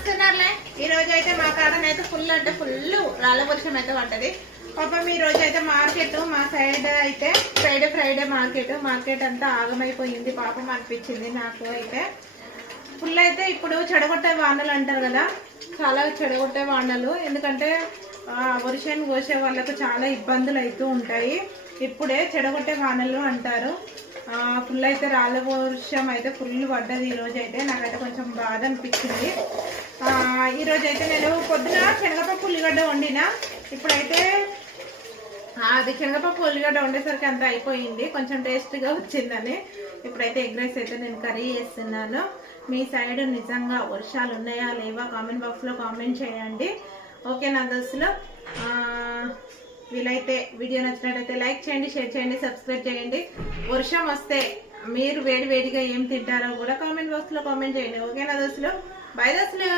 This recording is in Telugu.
వస్తున్నారులే. ఈ రోజు అయితే మా కాడనైతే ఫుల్ అంటే ఫుల్ రాళ్ళ వర్షం అయితే పడ్డది. పాపం ఈ రోజు అయితే మార్కెట్ మా సైడ్ అయితే ఫ్రైడే మార్కెట్ అంతా ఆగమైపోయింది. పాపం అనిపించింది నాకు అయితే. ఫుల్ అయితే ఇప్పుడు చెడగొట్టే వానలు అంటారు కదా, చాలా చెడగొట్టే వానలు. ఎందుకంటే వర్షాన్ని కోసే వాళ్ళకు చాలా ఇబ్బందులు అవుతూ ఉంటాయి. ఇప్పుడే చెడగొట్టే వానలు అంటారు. ఫుల్ అయితే రాళ్ళ వర్షం అయితే ఫుల్ పడ్డది ఈరోజు అయితే. నాకైతే కొంచెం బాధ అనిపించింది. ఈరోజు అయితే నేను పొద్దున శనగపప్పు ఉల్లిగడ్డ వండిన. ఇప్పుడైతే అది శనగపప్పు ఉల్లిగడ్డ వండేసరికి అంతా అయిపోయింది, కొంచెం టేస్ట్గా వచ్చిందని. ఇప్పుడైతే ఎగ్ రైస్ అయితే నేను కర్రీ చేస్తున్నాను. మీ సైడ్ నిజంగా వర్షాలు ఉన్నాయా లేవా కామెంట్ బాక్స్లో కామెంట్ చేయండి. ఓకేనా దోస్తులు? వీలైతే వీడియో నచ్చినట్టయితే లైక్ చేయండి, షేర్ చేయండి, సబ్స్క్రైబ్ చేయండి. వర్షం వస్తే మీరు వేడిగా ఏం తింటారో కూడా కామెంట్ బాక్స్లో కామెంట్ చేయండి. ఓకేనా దోస్తులు? బాయ్ దోస్తులు.